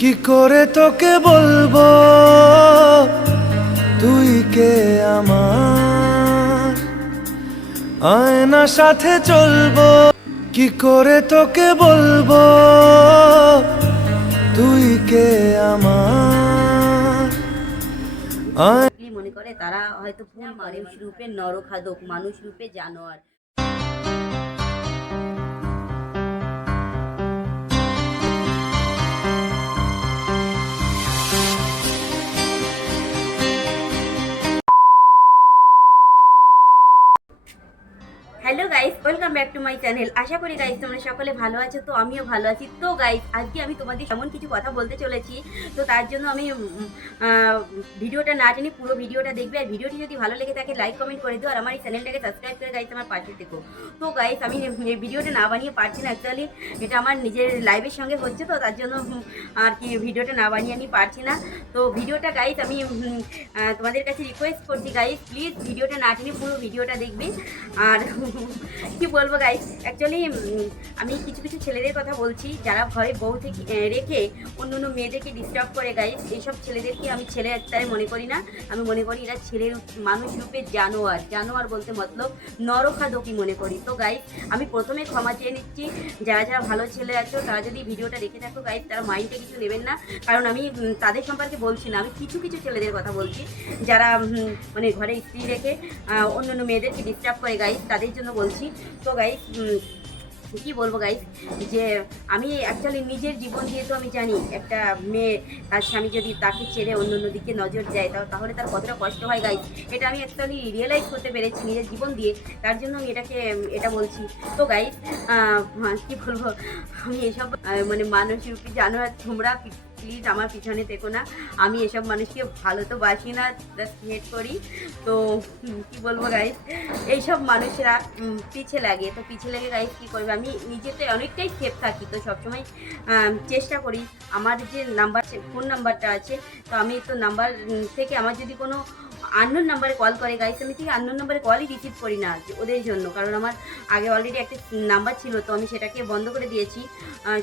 কি করে তোকে বলব? তুই কে আমার? আয়না সাথে চলবো। কি করে তোকে বলব? তুই কে আমার? মনে করে তারা হয়তো ভুল মানুষ রূপে নরখাদক মানুষ রূপে জানোয়ার। Hello guys welcome back to my channel আশা করি গাইস তোমরা সকলে ভালো আছো, তো আমিও ভালো আছি। তো গাইস আজকে আমি তোমাদের এমন কিছু কথা বলতে চলেছি, তো তার জন্য আমি ভিডিওটা না টেনে পুরো ভিডিওটা দেখবে। আর ভিডিওটি যদি ভালো লেগে থাকে লাইক কমেন্ট করে দিও। আর আমার এই চ্যানেলটাকে সাবস্ক্রাইব করে গাইস আমার পাশে দেখো তো গাইস আমি ভিডিওটা না বানিয়ে পারছি না অ্যাকচুয়ালি এটা আমার নিজের লাইভের সঙ্গে হচ্ছে, তো তার জন্য আর কি ভিডিওটা না বানিয়ে আমি পারছি না। তো ভিডিওটা গাইস আমি তোমাদের কাছে রিকোয়েস্ট করছি গাইস প্লিজ ভিডিওটা না টেনে পুরো ভিডিওটা দেখবে। আর কি বলব গাইস অ্যাকচুয়ালি আমি কিছু কিছু ছেলেদের কথা বলছি, যারা ঘরে বউ থেকে রেখে অন্য অন্য মেয়েদেরকে ডিস্টার্ব করে গাইস এইসব ছেলেদেরকে আমি ছেলে একটারে মনে করি না। আমি মনে করি এরা ছেলের মানুষ রূপে জানোয়ার। জানোয়ার বলতে মতলব নরখাদকি মনে করি। তো গাইস আমি প্রথমে ক্ষমা চেয়ে নিচ্ছি, যারা যারা ভালো ছেলে আছো, তারা যদি ভিডিওটা দেখে থাকো গাইস তারা মাইন্ডে কিছু নেবেন না। কারণ আমি তাদের সম্পর্কে বলছি না। আমি কিছু কিছু ছেলেদের কথা বলছি, যারা মানে ঘরে স্ত্রী রেখে অন্য অন্য মেয়েদেরকে ডিস্টার্ব করে গাইস তাদের জন্য বলছি তো গাইস কি বলব গাইস যে আমি অ্যাকচুয়ালি নিজের জীবন দিয়ে তো আমি জানি, একটা মেয়ে, তার স্বামী যদি তাকে ছেড়ে অন্য দিকে নজর যায় তা- তাহলে তার কতটা কষ্ট হয় গাইস এটা আমি অ্যাকচুয়ালি রিয়েলাইজ করতে পেরেছি নিজের জীবন দিয়ে, তার জন্য আমি এটাকে, এটা বলছি। তো গাইস কি বলব, আমি এসব মানে মানুষ রূপী জানোয়ার, তোমরা প্লিজ আমার পিছনে থেকো না। আমি এসব মানুষকে ভালো তো বাসি না জাস্ট হেট করি। তো কি বলব গাই এইসব মানুষরা পিছে লাগে। তো পিছে লাগে গাইস কী করবে? আমি নিজেতে অনেকটাই সেফ থাকি। তো সবসময় চেষ্টা করি। আমার যে নাম্বার ফোন নাম্বারটা আছে, তো আমি তো নাম্বার থেকে আমার যদি কোনো আননোন নাম্বারে কল করে গাইস আমি ঠিক আননোন নাম্বারে কলই রিসিভ করি না ওদের জন্য। কারণ আমার আগে অলরেডি একটা নাম্বার ছিল, তো আমি সেটাকে বন্ধ করে দিয়েছি।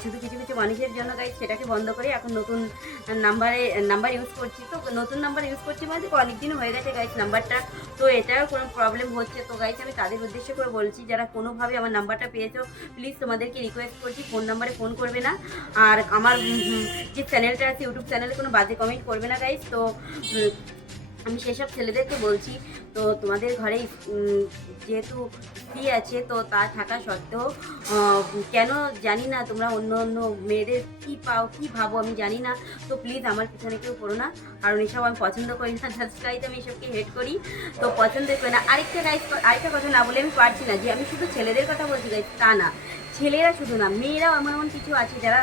শুধু কিছু কিছু মানুষের জন্য গাইস সেটাকে বন্ধ করে এখন নতুন নাম্বারে নাম্বার ইউজ করছি। তো নতুন নাম্বার ইউজ করছি বলতে অনেক দিন হয়ে গেছে গাইস নাম্বারটা তো এটাও কোনো প্রবলেম হচ্ছে। তো গাইস আমি তাদের উদ্দেশ্য করে বলছি, যারা কোনোভাবে আমার নাম্বারটা পেয়েছ প্লিজ তোমাদেরকে রিকোয়েস্ট করছি ফোন নাম্বারে ফোন করবে না। আর আমার যে চ্যানেলটা আছে ইউটিউব চ্যানেলে কোনো বাজে কমেন্ট করবে না গাইস তো আমি সেসব ছেলেদেরকে বলছি, তো তোমাদের ঘরে যেহেতু স্ত্রী আছে, তো তা থাকা সত্ত্বেও কেন জানি না তোমরা অন্য অন্য মেয়েদের কী পাও, কী ভাবো আমি জানি না। তো প্লিজ আমার পিছনে কেউ করো না, কারণ এসব আমি পছন্দ করি না গাইজ আমি এসবকে হেট করি, তো পছন্দ করি না। আরেকটা গাইজ আরেকটা কথা না বলে আমি পারছি না, যে আমি শুধু ছেলেদের কথা বলছি গাইজ তা না। ছেলেরা শুধু না, মেয়েরাও এমন এমন কিছু আছে যারা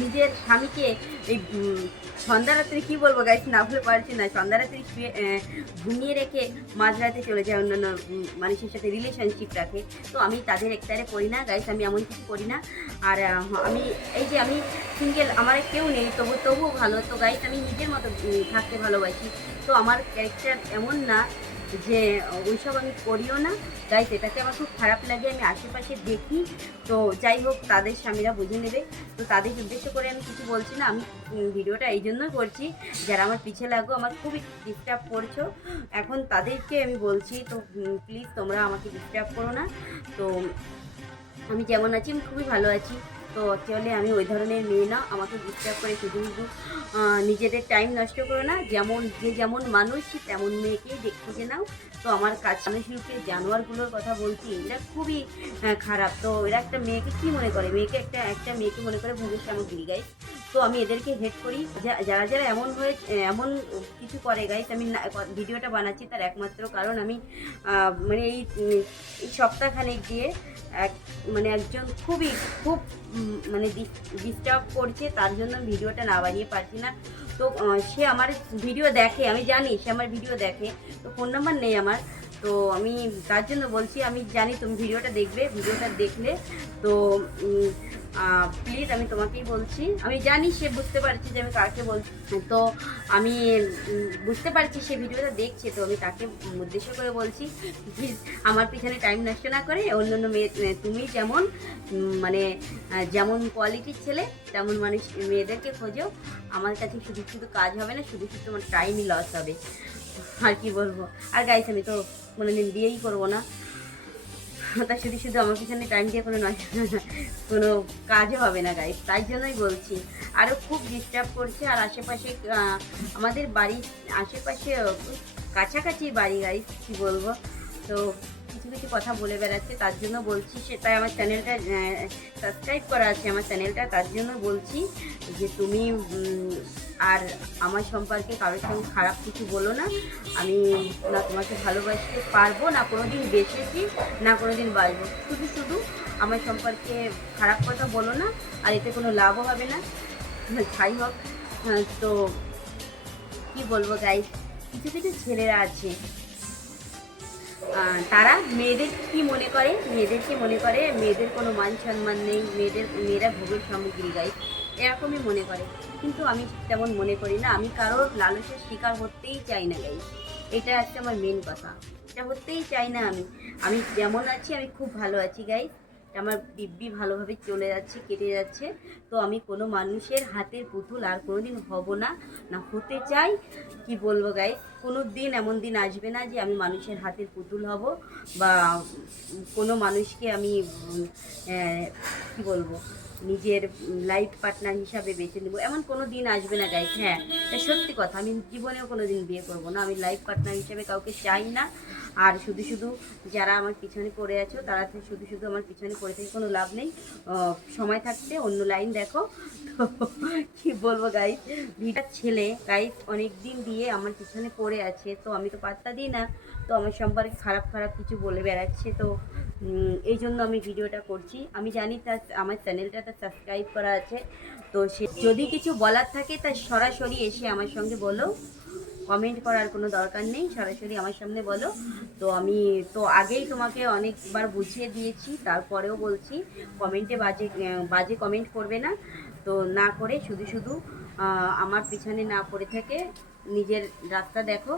নিজের স্বামীকে এই সন্ধ্যারাত্রি কী বলব গাইজ না ভুলে পারছি না। সন্ধ্যারাত্রি শুয়ে ঘুমিয়ে রেখে মাঝরাতে চলে যায় অন্যান্য মানুষের সাথে রিলেশনশিপ রাখে। তো আমি তাদের একটারে করি না গাইজ আমি এমন কিছু করি না। আর আমি, এই যে আমি সিঙ্গেল আমার কেউ নেই, তবু, তবুও ভালো। তো গাইজ আমি নিজের মতো থাকতে ভালোবাসি। তো আমার ক্যারেক্টার এমন না যে, ওইসব আমি করিও না। তাই এটাতে আমার খুব খারাপ লাগে, আমি আশেপাশে দেখি। তো যাই হোক, তাদের স্বামীরা বুঝে নেবে। তো তাদের উদ্দেশ্য করে আমি কিছু বলছি না, আমি ভিডিওটা এই জন্যই করছি। যারা আমার পিছে লাগো, আমার খুবই ডিস্টার্ব করছ। এখন তাদেরকে আমি বলছি, তো প্লিজ তোমরা আমাকে ডিস্টার্ব করো না। তো, আমি যেমন আছি? আমি খুবই ভালো আছি। তো অ্যাকচুয়ালি আমি ওই ধরনের মেয়ে না। আমাকে ডিস্টার্ব করে শুধু শুধু নিজেদের টাইম নষ্ট করো না। যেমন, যে যেমন মানুষ তেমন মেয়েকেই দেখতে যে নাও। তো আমার কাছে মানুষকে জানোয়ারগুলোর কথা বলছি, এরা খুবই খারাপ। তো এরা একটা মেয়েকে কী মনে করে? মেয়েকে একটা একটা মেয়েকে মনে করে ভোগের সামগ্রী গাইস তো আমি এদেরকে হেট করি। যারা যারা এমন হয়ে, এমন কিছু করে গাইস আমি ভিডিওটা বানাচ্ছি তার একমাত্র কারণ আমি মানে এই সপ্তাহখানেক দিয়ে এক মানে একজন খুবই, খুব মানে ডিস্টার্ব করছে, তার জন্য ভিডিওটা না বানিয়ে পারছি না। তো সে আমার ভিডিও দেখে, আমি জানি সে আমার ভিডিও দেখে, তো ফোন নাম্বার নেই আমার। তো আমি তার জন্য বলছি, আমি জানি তুমি ভিডিওটা দেখবে, ভিডিওটা দেখলে, তো প্লিজ আমি তোমাকেই বলছি। আমি জানি সে বুঝতে পারছি যে আমি কাকে বলছি তো আমি বুঝতে পারছি সে ভিডিওটা দেখছে, তো আমি তাকে উদ্দেশ্য করে বলছি প্লিজ আমার পিছনে টাইম নষ্ট না করে অন্য অন্য মেয়ে তুমি যেমন মানে যেমন কোয়ালিটির ছেলে, তেমন মানুষ, মেয়েদেরকে খোঁজো। আমার কাছে শুধু শুধু কাজ হবে না, শুধু শুধু তোমার টাইমই লস হবে। আর কি বলব? আর গাইস আমি তো কোনোদিন বিয়েই করব না। তা শুধু শুধু আমার পিছনে টাইম দিয়ে কোনো নয়, কোনো কাজও হবে না গাইস তাই জন্যই বলছি। আরও খুব ডিস্টার্ব করছে, আর আশেপাশে আমাদের বাড়ির আশেপাশে, কাছাকাছি বাড়ি গাইস কী বলব? তো কিছু কিছু কথা বলে বেড়াচ্ছে, তার জন্য বলছি সেটাই আমার চ্যানেলটা সাবস্ক্রাইব করা আছে আমার চ্যানেলটা তার জন্য বলছি যে তুমি আর আমার সম্পর্কে কারোর সঙ্গে খারাপ কিছু বলো না। আমি না তোমাকে ভালোবাসতে পারব, না কোনো দিন বেঁচেছি, না কোনো দিন বাসবো শুধু শুধু আমার সম্পর্কে খারাপ কথা বলো না, আর এতে কোনো লাভও হবে না। যাই হোক তো কি বলব গাই কিছু কিছু ছেলেরা আছে তারা মেয়েদের কি মনে করে? মেয়েদের কি মনে করে? মেয়েদের কোনো মান সম্মান নেই, মেয়েদের, মেয়েরা ভোগের সামগ্রী গাই এরকমই মনে করে। কিন্তু আমি তেমন মনে করি না। আমি কারোর লালসের শিকার হতেই চাই না গাই এটা হচ্ছে আমার মেন কথা। এটা হতেই চাই না আমি। আমি যেমন আছি, আমি খুব ভালো আছি গাই আমার দিব্যি ভালোভাবে চলে যাচ্ছে, কেটে যাচ্ছে। তো আমি কোনো মানুষের হাতের পুতুল আর কোনো দিন হব না না হতে চাই। কি বলব গাই কোনো দিন এমন দিন আসবে না যে আমি মানুষের হাতের পুতুল হব বা কোনো মানুষকে আমি কি বলব, নিজের লাইফ পার্টনার হিসাবে বেছে নেব। এমন কোনো দিন আসবে না গাইস হ্যাঁ। সত্যি কথা, আমি জীবনেও কোনো দিন বিয়ে করব না। আমি লাইফ পার্টনার হিসাবে কাউকে চাই না। আর শুধু শুধু যারা আমার পিছনে পড়ে আছো, তারা শুধু শুধু আমার পিছনে পড়ে থেকে কোনো লাভ নেই। সময় থাকতে অন্য লাইন দেখো। তো কি বলব গাইস ভিটার ছেলে গাইস অনেক দিন দিয়ে আমার পিছনে পড়ে আছে, তো আমি তো পাত্তা দিই না। তো আমার সম্পর্কে খারাপ খারাপ কিছু বলে বেড়াচ্ছে, তো এই জন্য আমি ভিডিওটা করছি। আমি জানি তার, আমার চ্যানেলটাতে সাবস্ক্রাইব করা আছে। তো সে, যদি কিছু বলার থাকে তা সরাসরি এসে আমার সঙ্গে বলো। কমেন্ট করার কোনো দরকার নেই, সরাসরি আমার সামনে বলো। তো আমি, তো আগেই তোমাকে অনেকবার বুঝিয়ে দিয়েছি, তারপরেও বলছি কমেন্টে বাজে বাজে কমেন্ট করবে না। তো না করে শুধু শুধু আমার পিছনে না পড়ে থেকে নিজের রাস্তা দেখো।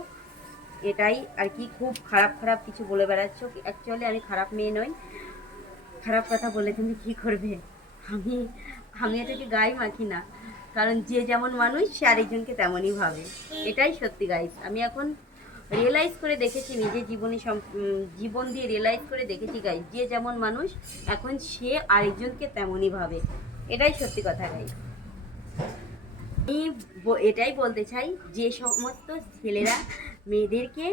এটাই আর কি, খুব খারাপ খারাপ কিছু বলে বেড়াচ্ছ। অ্যাকচুয়ালি আমি খারাপ মেয়ে নই। খারাপ কথা বলে তুমি কি করবে? আমি আমি এটাকে গায়ে মাখি না। কারণ যে যেমন মানুষ সে আরেকজনকে তেমনই ভাবে। এটাই সত্যি গাইজ আমি এখন রিয়েলাইজ করে দেখেছি নিজের জীবনে জীবন দিয়ে রিয়েলাইজ করে দেখেছি গাইজ যে যেমন মানুষ এখন সে আরেকজনকে তেমনই ভাবে। এটাই সত্যি কথা গাইজ আমি এটাই বলতে চাই যে সমস্ত ছেলেরা মেয়েদেরকে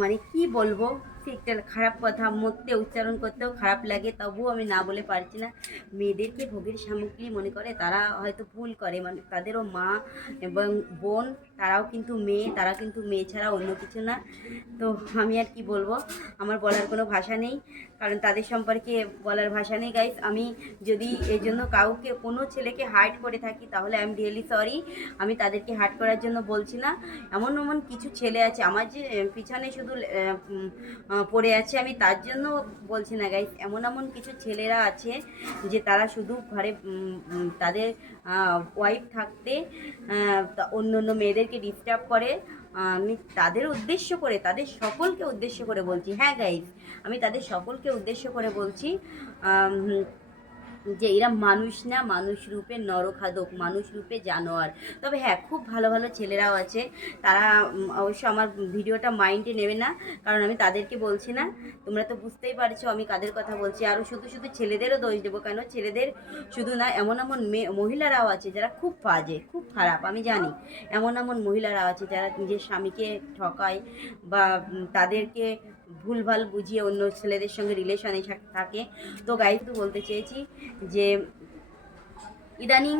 মানে কি বলব? একটা খারাপ কথা মধ্যে উচ্চারণ করতেও খারাপ লাগে, তবুও আমি না বলে পারছি না। মেয়েদেরকে ভোগের সামগ্রী মনে করে, তারা হয়তো ভুল করে মানে তাদেরও মা এবং বোন, তারাও কিন্তু মেয়ে, তারা কিন্তু মেয়ে ছাড়া অন্য কিছু না। তো আমি আর কি বলব, আমার বলার কোনো ভাষা নেই, কারণ তাদের সম্পর্কে বলার ভাষা নেই গাইস আমি যদি এই জন্য কাউকে, কোনো ছেলেকে হার্ট করে থাকি, তাহলে আমি রিয়েলি সরি আমি তাদেরকে হার্ট করার জন্য বলছি না। এমন এমন কিছু ছেলে আছে, আমার যে, পিছনে শুধু পড়ে আছে। আমি তার জন্য বলছি না গাইস এমন এমন কিছু ছেলেরা আছে যে তারা শুধু ঘরে তাদের ওয়াইফ থাকতে অন্য অন্য মেয়েদেরকে ডিস্টার্ব করে। আমি তাদের উদ্দেশ্য করে, তাদের সকলকে উদ্দেশ্য করে বলছি। হ্যাঁ গাইজ আমি তাদের সকলকে উদ্দেশ্য করে বলছি যে এরা মানুষ না, মানুষ রূপে নরখাদক, মানুষ রূপে জানোয়ার। তবে হ্যাঁ খুব ভালো ভালো ছেলেরাও আছে। তারা অবশ্য আমার ভিডিওটা মাইন্ডে নেবে না, কারণ আমি তাদেরকে বলছি না। তোমরা তো বুঝতেই পারছ, আমি কাদের কথা বলছি। আরও শুধু শুধু ছেলেদেরও দোষ দেবো, কেন ছেলেদের শুধু না, এমন এমন মেয়ে মহিলারাও আছে যারা খুব বাজে, খুব খারাপ, আমি জানি। এমন এমন মহিলারাও আছে যারা নিজের স্বামীকে ঠকায় বা তাদেরকে ভুলভাল বুঝিয়ে অন্য ছেলেদের সঙ্গে রিলেশনে থাকে। তো গাইড তো বলতে চেয়েছি যে ইদানিং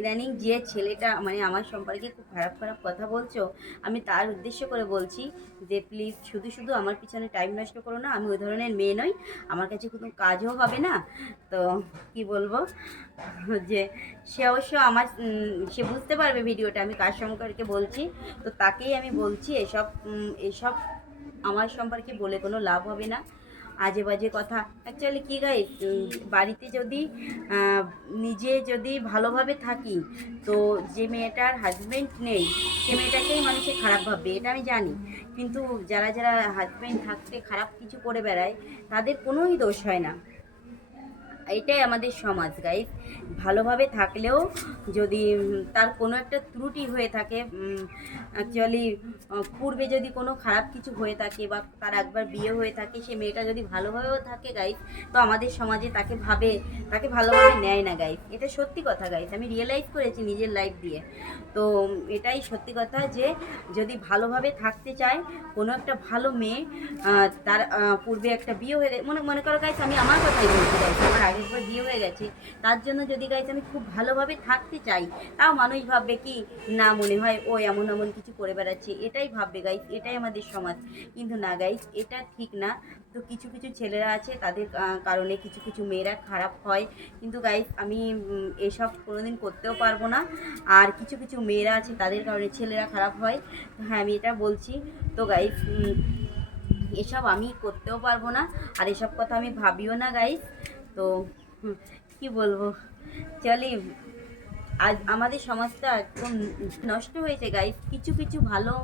ইদানিং যে ছেলেটা মানে আমার সম্পর্কে খুব খারাপ খারাপ কথা বলছো, আমি তার উদ্দেশ্য করে বলছি যে প্লিজ শুধু শুধু আমার পিছনে টাইম নষ্ট করো না, আমি ওই ধরনের মেয়ে নই, আমার কাছে কোনো কাজও হবে না। তো কি বলব? যে সে অবশ্য আমার সে বুঝতে পারবে ভিডিওটা আমি কার সম্পর্কে বলছি। তো তাকেই আমি বলছি এসব এসব আমার সম্পর্কে বলে কোনো লাভ হবে না। আজে বাজে কথা। অ্যাকচুয়ালি কী গাই বাড়িতে যদি নিজে যদি ভালোভাবে থাকি, তো যে মেয়েটার হাজব্যান্ড নেই, সে মেয়েটাকেই মানুষে খারাপ ভাববে, এটা আমি জানি। কিন্তু যারা যারা হাজব্যান্ড থাকতে খারাপ কিছু করে বেড়ায়, তাদের কোনোই দোষ হয় না। এটাই আমাদের সমাজ গাইজ ভালোভাবে থাকলেও যদি তার কোনো একটা ত্রুটি হয়ে থাকে অ্যাকচুয়ালি পূর্বে যদি কোনো খারাপ কিছু হয়ে থাকে বা তার একবার বিয়ে হয়ে থাকে, সে মেয়েটা যদি ভালোভাবেও থাকে গাইজ তো আমাদের সমাজে তাকে ভাবে, তাকে ভালোভাবে নেয় না গাইজ এটা সত্যি কথা গাইজ আমি রিয়েলাইজ করেছি নিজের লাইফ দিয়ে। তো এটাই সত্যি কথা যে, যদি ভালোভাবে থাকতে চায়, কোনো একটা ভালো মেয়ে তার পূর্বে একটা বিয়ে হয়ে মনে মনে করো গাইজ আমি আমার কথাই বলতে চাইছি আমার আগের পর বিয়ে হয়ে গেছে, তার জন্য যদি গাইজ আমি খুব ভালোভাবে থাকতে চাই, তাও মানুষ ভাববে কি, না মনে হয় ও এমন এমন কিছু করে বেড়াচ্ছে, এটাই ভাববে গাইজ এটাই আমাদের সমাজ। কিন্তু না গাইজ এটা ঠিক না। তো কিছু কিছু ছেলেরা আছে, তাদের কারণে কিছু কিছু মেয়েরা খারাপ হয়। কিন্তু গাইজ আমি এসব কোনোদিন করতেও পারব না। আর কিছু কিছু মেয়েরা আছে, তাদের কারণে ছেলেরা খারাপ হয়। হ্যাঁ আমি এটা বলছি। তো গাইজ এসব আমি করতেও পারব না। আর এসব কথা আমি ভাবিও না গাইজ তো কি বলব? চলি, আজ আমাদের সমাজটা একদম নষ্ট হয়েছে গাইজ কিছু কিছু ভালো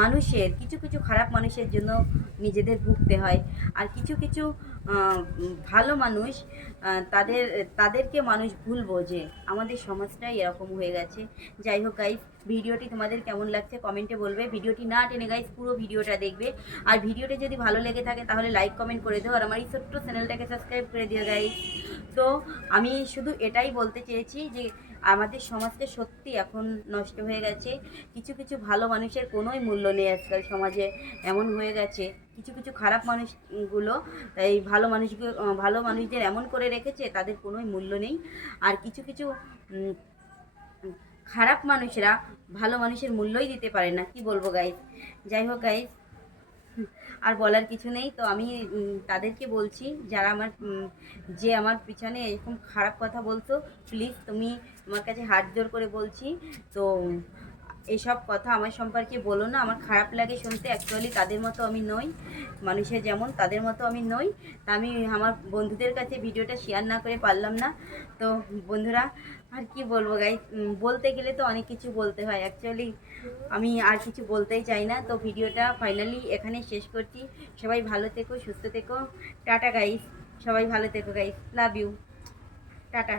মানুষের, কিছু কিছু খারাপ মানুষের জন্য নিজেদের ভুগতে হয়। আর কিছু কিছু ভালো মানুষ তাদের, তাদেরকে মানুষ ভুল বোঝে আমাদের সমাজটাই এরকম হয়ে গেছে। যাই হোক গাইজ ভিডিওটি তোমাদের কেমন লাগছে কমেন্টে বলবে। ভিডিওটি না টেনে গাইজ পুরো ভিডিওটা দেখবে। আর ভিডিওটি যদি ভালো লেগে থাকে তাহলে লাইক কমেন্ট করে দিও। আর আমার এই ছোট্ট চ্যানেলটাকে সাবস্ক্রাইব করে দিও গাইজ তো আমি শুধু এটাই বলতে চেয়েছি যে আমাদের সমাজটা সত্যি এখন নষ্ট হয়ে গেছে। কিছু কিছু ভালো মানুষের কোনোই মূল্য নেই আজকাল সমাজে। এমন হয়ে গেছে। কিছু কিছু খারাপ মানুষগুলো এই ভালো মানুষগুলো ভালো মানুষদের এমন করে রেখেছে, তাদের কোনোই মূল্য নেই। আর কিছু কিছু খারাপ মানুষরা ভালো মানুষের মূল্যই দিতে পারে না। কি বলব গাইজ যাই হোক গাইজ আর বলার কিছু নেই। তো আমি তাদেরকে বলছি, যারা আমার যে আমার পিছনে এরকম খারাপ কথা বলতো প্লিজ তুমি আমার কাছে হাত জোর করে বলছি। তো এসব কথা আমার সম্পর্কে বলো না। আমার খারাপ লাগে শুনতে অ্যাকচুয়ালি তাদের মতো আমি নই। মানুষের যেমন, তাদের মতো আমি নই। তা আমি আমার বন্ধুদের কাছে ভিডিওটা শেয়ার না করে পারলাম না। তো বন্ধুরা, আর কি বলব গাই বলতে গেলে তো অনেক কিছু বলতে হয়। অ্যাকচুয়ালি আমি আর কিছু বলতেই চাই না। তো ভিডিওটা ফাইনালি এখানে শেষ করছি। সবাই ভালো থেকো, সুস্থ থেকো। টাটা গাইস সবাই ভালো থেকো গাইস লাভ ইউ টাটা!